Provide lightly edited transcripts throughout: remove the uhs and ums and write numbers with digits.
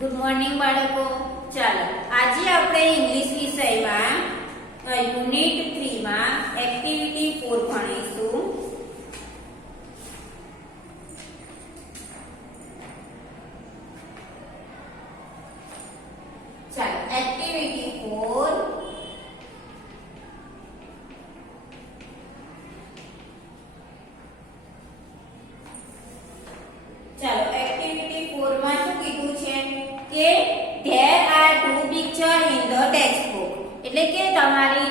Good morning બાળકો. ચાલો આજે આપણે ઇંગ્લિશ વિષયમાં યુનિટ 3 માં એક્ટિવિટી 4 ભણીશું. ચાલો એક્ટિવિટી 4 ચાલો એક્ટિવિટી 4 માં શું કીધું છે કે there are two picture in the textbook. એટલે કે તમારી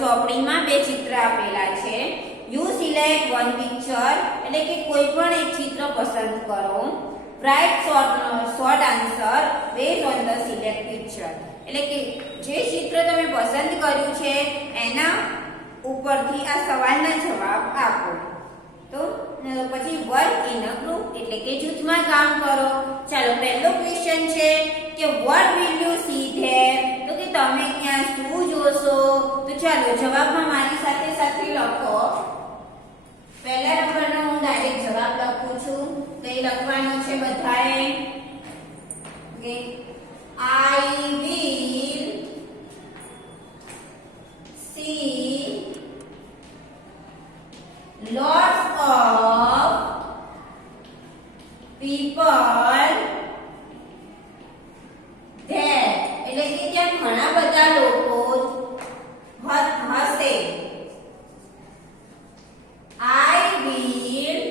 ચોપડીમાં બે ચિત્ર આપેલા છે. you select one picture એટલે કે કોઈ પણ એક ચિત્ર પસંદ કરો. write short answer based on the select picture. એટલે કે જે ચિત્ર તમે પસંદ કર્યું છે એના ઉપરથી આ સવાલના જવાબ આપો. તો પછી વર્ક ઇન અ ગ્રુપ એટલે કે જૂથમાં કામ કરો. ચાલો પહેલો ક્વેશ્ચન છે કે what will you see there? તો કે તમે ત્યાં શું જોશો? તો ચાલો જવાબમાં મારી સાથે સાથે લખો. પહેલા નંબરનો હું ડાયરેક્ટ જવાબ લખું છું. તો એ લખવાનો છે બધાએ કે I will see lots of people there. એટલે કે ત્યાં ઘણા બધા લોકો હશે. I will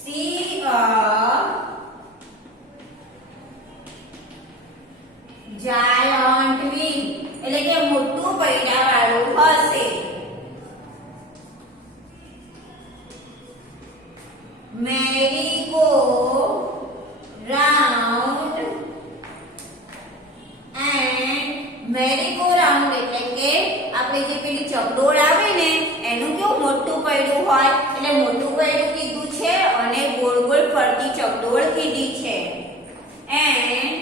see a giant wheel. એટલે કે મોટું પૈડા વાળું હશે. merry-go-round and merry-go-round એટલે કે આપણે જે પેલી ચકડોળ આવે ને એનું કેવું મોટું પૈડું હોય એટલે મોટું પૈડું કીધું છે અને ગોળ ગોળ ફરતી ચકડોળ કીધી છે. and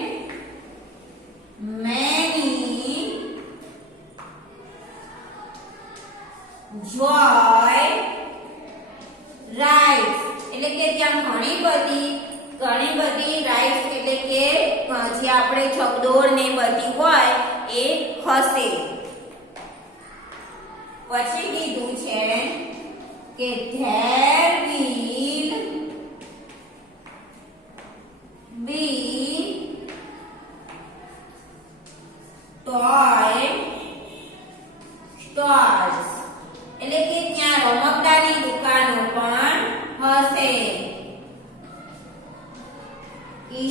many joy rides એટલે કે ત્યાં ઘણી બધી રાઇડ્સ એટલે કે જે આપણે ચકડોળ ને બધી હોય એ હશે. પછી કીધું છે કે there will be toy stores એટલે કે ત્યાં રમકડાની દુકાનો પણ હશે.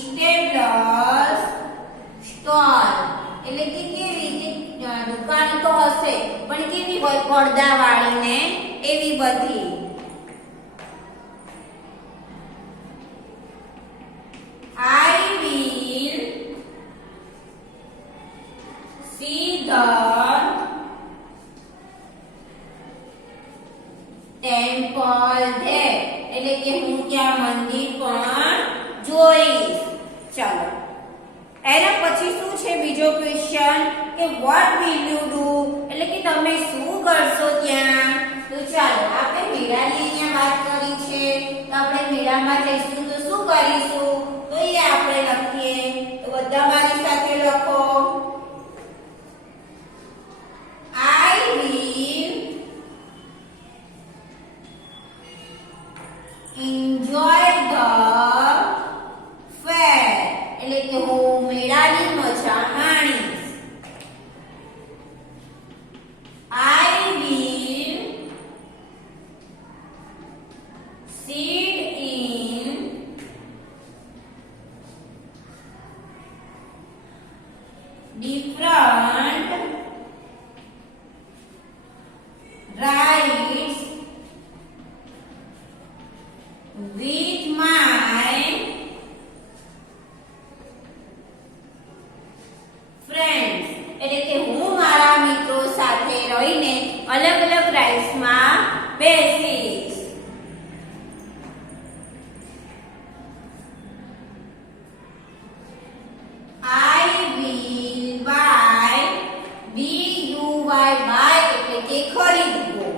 સ્ટેપલર્સ સ્ટોર એટલે કે કેવી દુકાન તો હશે પણ કેવી હોય પડદા વાળી ને એવી બધી. I will see the temple there એટલે કે હું ત્યાં મંદિર પણ જોઈશ. ચાલો એના પછી શું છે બીજો ક્વેશ્ચન કે what will you do? એટલે કે તમે શું કરશો ત્યાં? તો ચાલો આપણે મેળાની અહીંયા વાત કરી છે તો આપણે મેળામાં જઈશું તો શું કરીશું? તો એ આપણે લખીએ. તો બધા મારી સાથે લખો. I will enjoy the fair એટલે કે હું મેળાની મજા માણીશ. I will sit in different rides with my friends એટલે કે હું મારા મિત્રો સાથે રહીને અલગ અલગ રાઇડ્સમાં બેસીશ. I will buy buy એટલે કે ખરીદવું.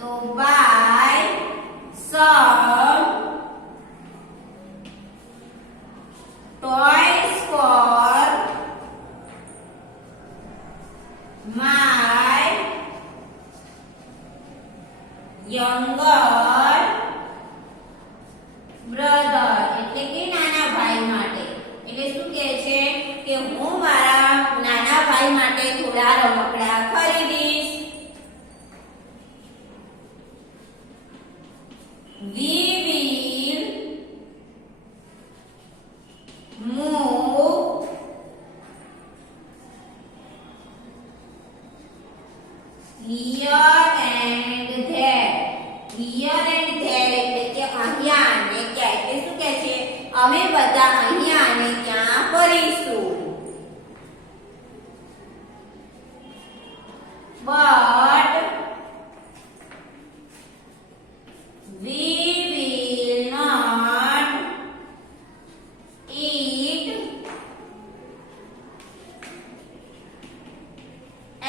તો buy some younger brother એટલે કે નાના ભાઈ માટે. એટલે શું કહે છે કે હું મારા નાના ભાઈ માટે થોડા રમકડા ખરીદીશ. We will move here and there. Here and there એટલે કે અહીંયા અને ત્યાં. એટલે શું કહે છે અમે બધા અહીંયા અને ત્યાં ફરીશું. But we will not eat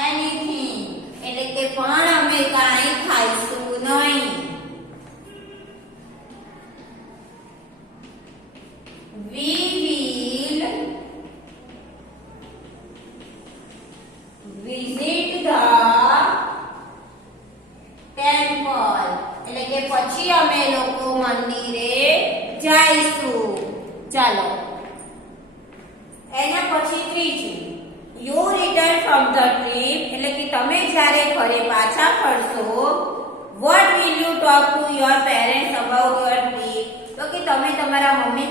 anything. એટલે કે પણ અમે કાંઈ ખાઈશું નહીં. We will visit the temple. એટલે કે પછી અમે લોકો મંદિરે જઈશું. ચાલો એના પછી ત્રીજું you return from the trip. એટલે કે તમે જ્યારે ઘરે પાછા ફરશો what will you talk to your parents about your trip. તો કે તમે તમારા મમ્મી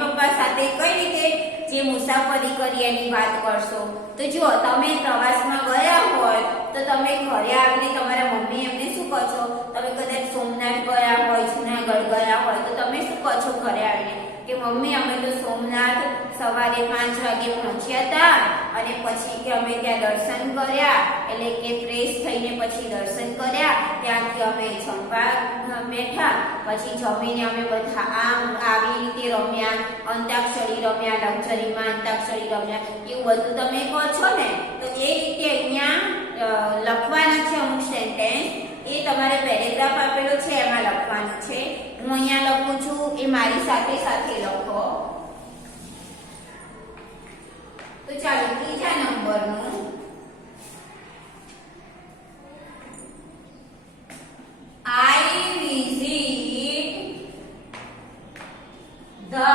પપ્પા સાથે કઈ રીતે જે મુસાફરી કરી એની વાત કરશો. તો જો તમે પ્રવાસમાં ગયા હોય તો તમે ઘરે આવીને તમારા મમ્મી એમને શું કહો છો. તમે કદાચ સોમનાથ ગયા હોય, જુનાગઢ ગયા હોય તો તમે શું કહો છો ઘરે આવીને કે મમ્મી અમે તો સોમનાથ સવારે 5 વાગે પહોંચ્યા હતા અને પછી કે અમે ત્યાં દર્શન કર્યા. એટલે કે ફ્રેશ થઈને પછી દર્શન કર્યા, ત્યાંથી અમે જમવા બેઠા, પછી જમીને અમે બધા આમ આવી રીતે રમ્યા, અંતાક્ષરી રમ્યા, લક્ઝરીમાં અંતાક્ષરી રમ્યા, એવું બધું તમે કહો છો ને. તો એ રીતે અહીંયા લખવાના છે અમુક સેન્ટેન્સ. એ તમારે પેરેગ્રાફ આપેલો છે એમાં લખવાનું છે. હું અહીંયા લખું છું, એ મારી સાથે સાથે લખો. તો ચાલો ત્રીજા નંબરનું I visit the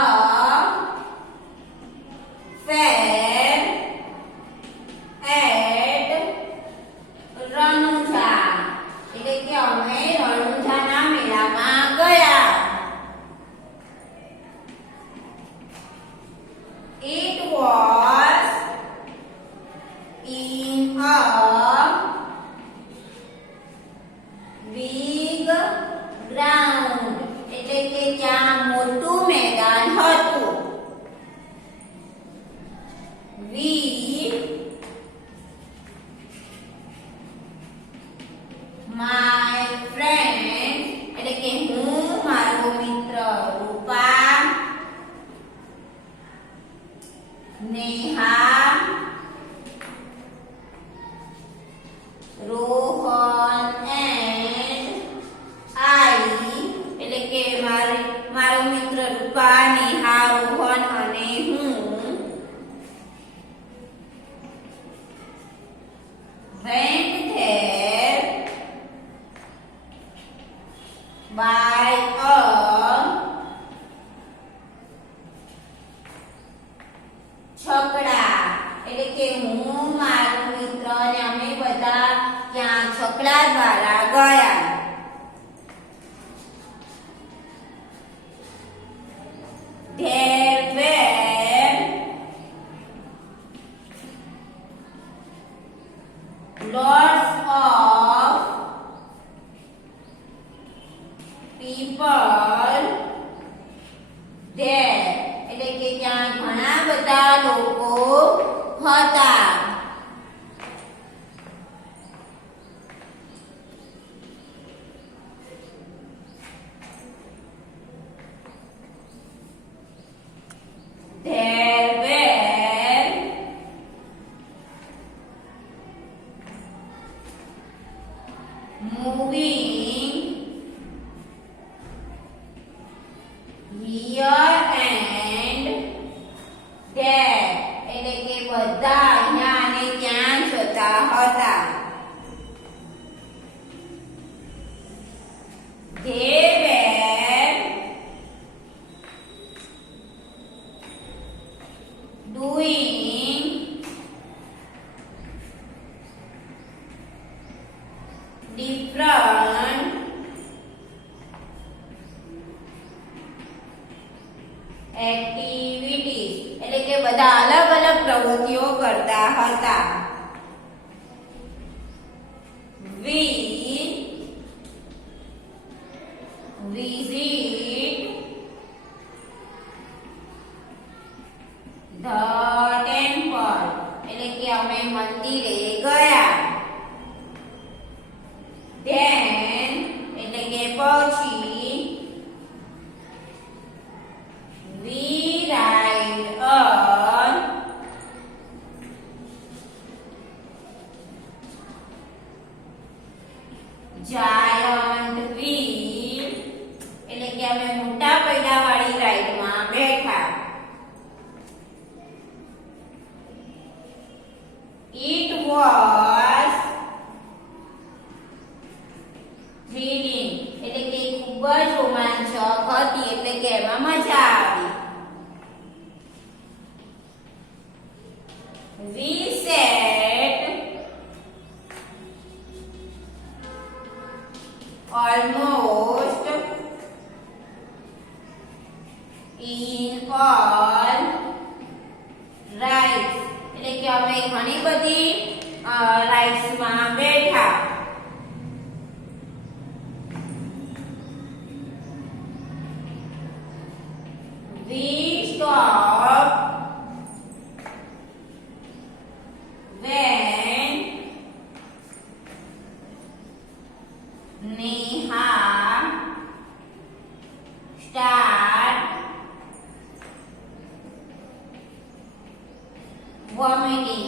fair at Ranuja. એટલે કે અમે રણુજાના મેળામાં ગયા. It was in a big ground. એટલે કે ત્યાં મોટું મેદાન હતું. We my friend એટલે કે હું, મારો મિત્ર રૂપા, નેહા, રોહન and I. એટલે કે મારો મિત્ર રૂપા, નેહા, રોહન અને હું went there by a છકડા. એટલે કે હું, મારો મિત્ર અને અમે બધા ત્યાં છકડા દ્વારા ગયા. There were lots of people there. એટલે કે ત્યાં ઘણા બધા લોકો હતા. There were moving here and there. એટલે કે બધા અહીંયા they were doing different activities એટલે કે બધા અલગ અલગ પ્રવૃત્તિઓ કરતા હતા. We visit the temple એટલે કે અમે મંદિરે ગયા. Then એટલે કે પછી we ride a giant wheel એટલે કે અમે મોટા પૈડાવાળી રાઈડમાં બેઠા. It was thrilling એટલે કે ખૂબ જ રોમાંચક હતી એટલે કે એમાં મજા આવી. We sat almost in all rides એટલે કે અમે ઘણી બધી રાઇડ્સમાં બેઠા. We stopped when Neha started vomiting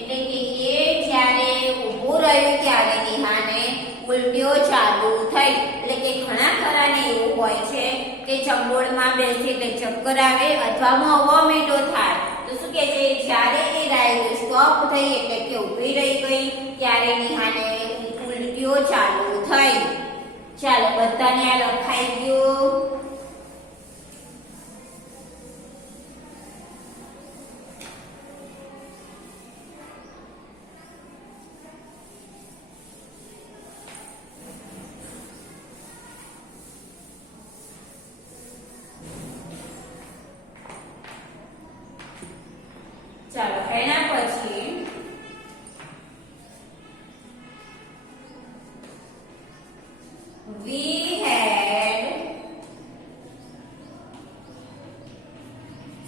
એટલે કે એ જ્યારે ઊભું રહ્યું ત્યારે નેહાને ઉલટીઓ ચાલુ થઈ. એટલે કે ઘણા ખરાને એવું હોય છે કે ચંબોળમાં બેસી એટલે ચક્કર આવે અથવા વોમિટો થાય. તો શું કે છે જ્યારે એ રાઈડ સ્ટોપ થઈ એટલે કે ઊભી રહી ગઈ ત્યારે નેહાને ઉલટીઓ ચાલુ થઈ. ચાલો બધાને આ લખાઈ ગયું. ચાલો એના પછી we had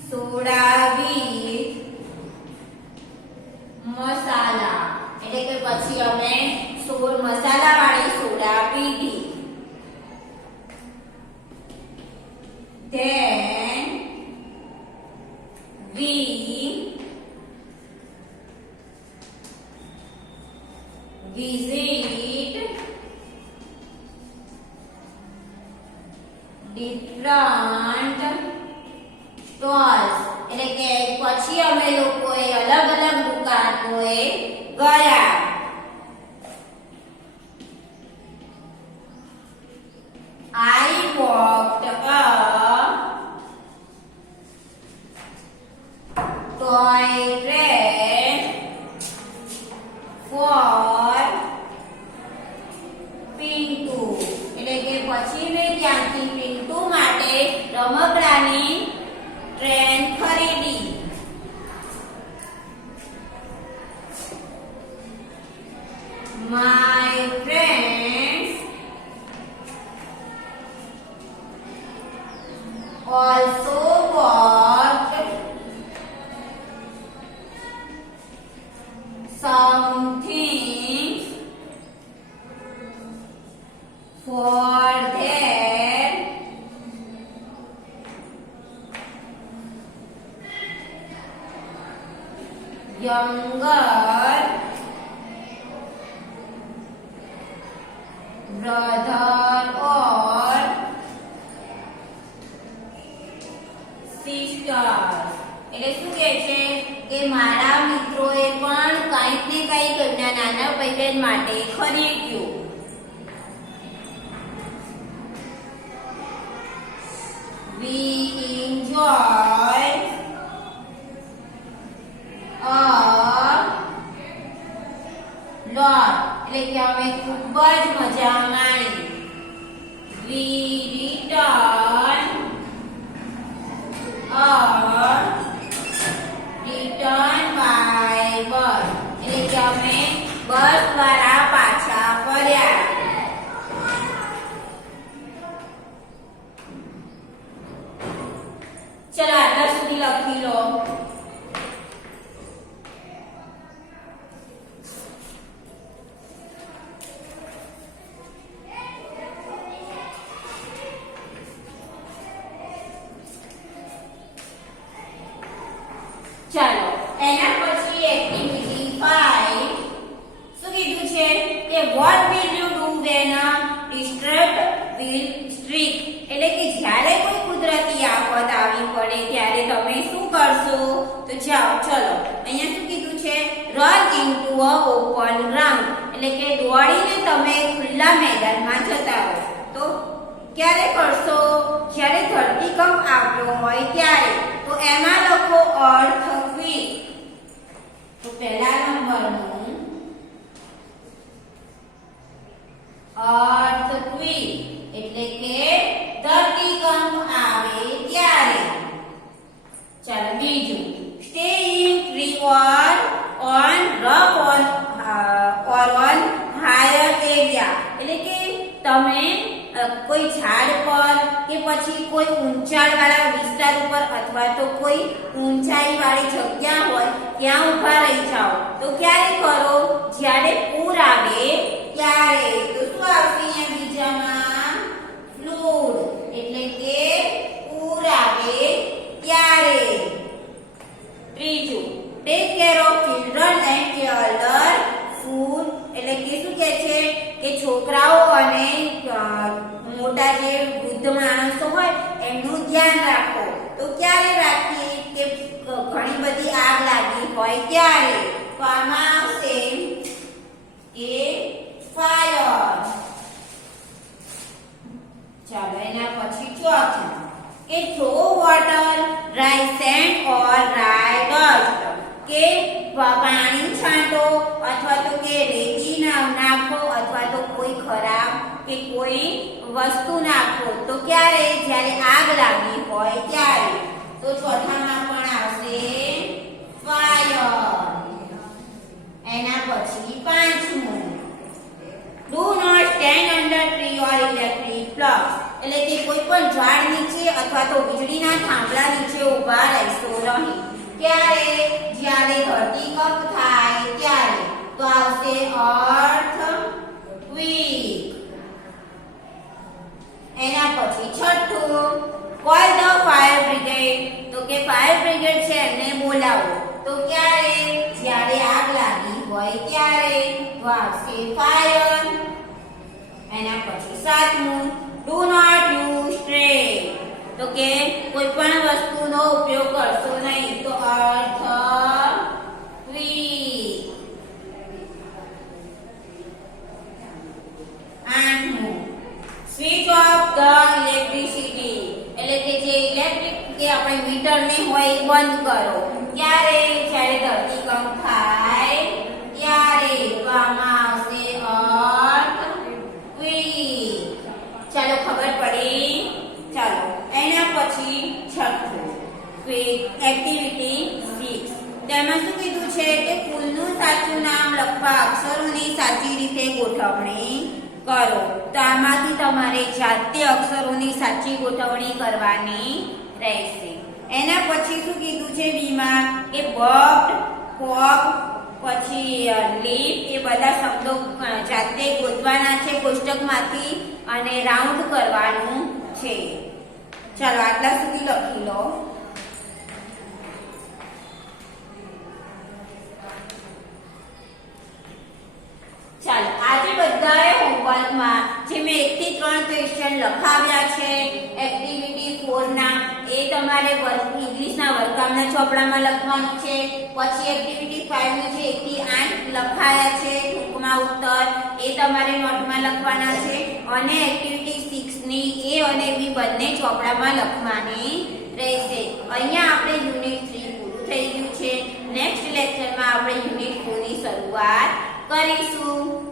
soda with મસાલા એટલે કે પછી અમે મસાલાવાળી સોડા પીધી. Then we visit different stores એટલે કે પછી અમે લોકોએ અલગ અલગ દુકાનોએ ગયા. I walked a toy train for Pintu એટલે કે પછી મેં ત્યાંથી પિન્ટુ માટે રમકડાની ટ્રેન ખરીદી. My friends also bought some things for their younger brother or sisters એટલે શું કહે છે કે મારા મિત્રોએ પણ કંઈક ને કંઈક એમના નાના ભાઈ બહેન માટે ખરીદ્યું. enjoy a lot એટલે કે અમે ખૂબ જ મજા માણી. We return by bus એટલે કે અમે બસ દ્વારા પાછા ફર્યા. ચલો આટલા સુધી લખી લો. ચાલો એના પછી એક્ટિવિટી 5 શું કીધું છે કે what will you do when a disaster will strike એટલે કે જ્યારે કોઈ કુદરતી આફત આવી પડે ત્યારે તમે શું કરશો? તો જાઓ ચલો અહીંયા શું કીધું છે run into a open ground એટલે કે દોડીને તમે ખુલ્લા મેદાનમાં જતા રહો. તો ક્યારે કરશો? જ્યારે ધરતીકંપ આવતો હોય ત્યારે. તો એમાં લખો earthquake. તો પહેલા નંબરનું earthquake એટલે કે ધરતીકંપ આવે ત્યારે. ચાલો બીજું stay in tree or on rough on or on higher area એટલે કે તમે કોઈ ઝાડ પર કે પછી કોઈ ઊંચાણવાળા વિસ્તાર ઉપર અથવા તો કોઈ ઊંચાઈ વાળી જગ્યા હોય ત્યાં ઊભા રહી જાઓ. તો ક્યારે કરો? જ્યારે પૂર આવે ત્યારે. તો શું આવશે અહીંયા બીજામાં? ફ્લૂડ એટલે કે પૂર આવે ત્યારે. ત્રીજું take care of children and elder food એટલે કે શું કહે છે કે છોકરાઓ અને મોટા જે વૃદ્ધ માણસો હોય એમનું ધ્યાન રાખો. તો ક્યારે રાખીએ? કે ઘણી બધી આગ લાગી હોય ત્યારે. તો આમાં આવશે એ ફાયર. ચાલો એના પછી ચોથું કે થ્રો વોટર ડ્રાય સેન્ડ ઓર ડ્રાય ડસ્ટ કે પાણી છાંટો અથવા તો કે રેતી નાખો અથવા તો કોઈ ખરાબ કે કોઈ વસ્તુ નાખો. તો ક્યારે? જ્યારે આગ લાગી હોય ત્યારે. તો ચોથામાં પણ આવશે ફાયર. એના પછી પાંચમું do not stand under tree or electric plugs એટલે કે કોઈ પણ ઝાડ નીચે અથવા તો વીજળીના થાંભલા નીચે ઊભા રહેશો નહીં. ક્યારે? જ્યારે ધરતીકંપ થાય ત્યારે. તો આવશે earthquake. એના પછી છઠ્ઠું કોલ ધ ફાયર બ્રિગેડ તો કે ફાયર બ્રિગેડ છે એમને બોલાવો. તો ક્યારે? જ્યારે આગ લાગી હોય ત્યારે. તો આવશે ફાયર. એના પછી સાતમું ડુ નોટ યુઝ સ્ટ્રે તો કે કોઈ પણ વસ્તુનો ઉપયોગ કરશો નહીં. તો earthquake. આઠમું સ્વિચ ઓફ ધ ઇલેક્ટ્રિસિટી એટલે કે જે ઇલેક્ટ્રિક કે આપણે મીટર ને હોય એ બંધ કરો. ક્યારે? જ્યારે ધરતીકંપ થાય ત્યારે. તો આમાં આવશે earthquake. ચાલો ખબર પડી. ચાલો એના પછી છઠ્ઠું એક્ટિવિટી 6 તેમાં શું કીધું છે કે ફૂલનું સાચું નામ લખવા અક્ષરોની સાચી રીતે ગોઠવણી કરો. તો આમાંથી તમારે જાતે અક્ષરોની સાચી ગોઠવણી કરવાની રહેશે. એના પછી શું કીધું છે બીમાં કે બર્ડ પોપ પછી લીફ એ બધા શબ્દો જાતે ગોતવાના છે કોષ્ટકમાંથી અને રાઉન્ડ કરવાનું છે. ચાલો આટલા સુધી લખી લો. ચાલો આજે બધાએ હોમવર્કમાં જે મેં 1 થી 3 ક્વેશ્ચન લખાવ્યા છે એક્ટિવિટી 4 ના એ તમારે ઇંગ્લિશના વર્ગકામના ચોપડામાં લખવાનું છે. પછી એક્ટિવિટી 5 નું જે 1 થી 8 લખાયા છે ટૂંકમાં ઉત્તર એ તમારે નોટમાં લખવાના છે અને એક્ટિવિટી 6 ની એ અને બી બંને ચોપડામાં લખવાની રહેશે. અહીંયા આપણે યુનિટ 3 પૂરું થઈ ગયું છે. નેક્સ્ટ લેક્ચરમાં આપણે યુનિટ 4 ની શરૂઆત કરીશું.